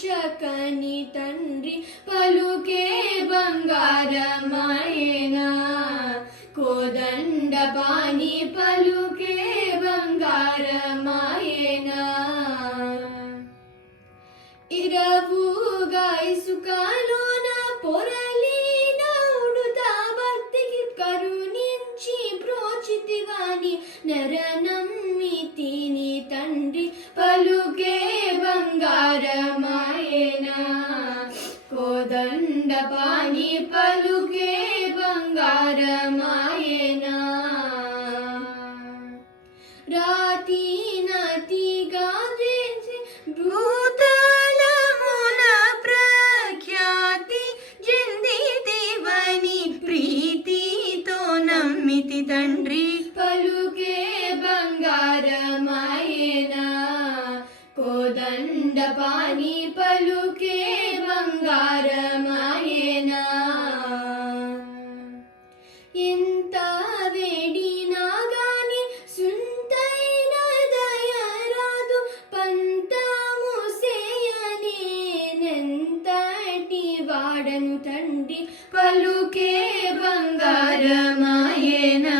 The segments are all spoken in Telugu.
చకని తండ్రి పలుకే బంగారమాయేనా కోదండ పాణి పలుకే బంగారమాయేనా ఇరవుగా ఇసుకలోన పొరలిన ఉడుతా భక్తికి కరుణించి ప్రోచితివాని నరనమ్మితిని తండ్రి పలుకే బంగారమాయేనా కోదండ పాణి పలుకే బంగారమాయేనా రాతి నతిగా చేసి భూతలమున ప్రఖ్యాతి చెందితివని ప్రీతితో నమ్మితి తండ్రి పలుకే బంగారమాయేనా కోదండ పాణి పలుకే బంగారమాయేనా ఎంత వేడినా గాని సుంతైన దయరాదు పంతము సేయనేనెంతటి వాడను తండ్రి పలుకే బంగారమాయేనా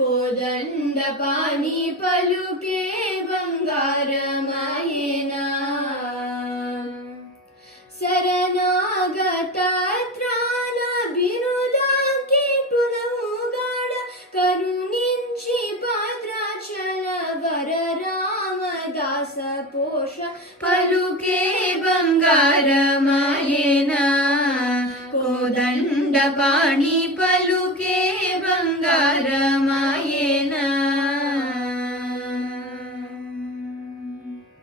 కోదండ పాణి పలుకే బంగారమాయేనా శరణాగత త్రాణ బిరుదాకిటునవుగాడ కరుణించి భద్రాచల వర రామదాస పోష పలుకే బంగారమాయేనా కోదండ పాణి పలుకే బంగారమా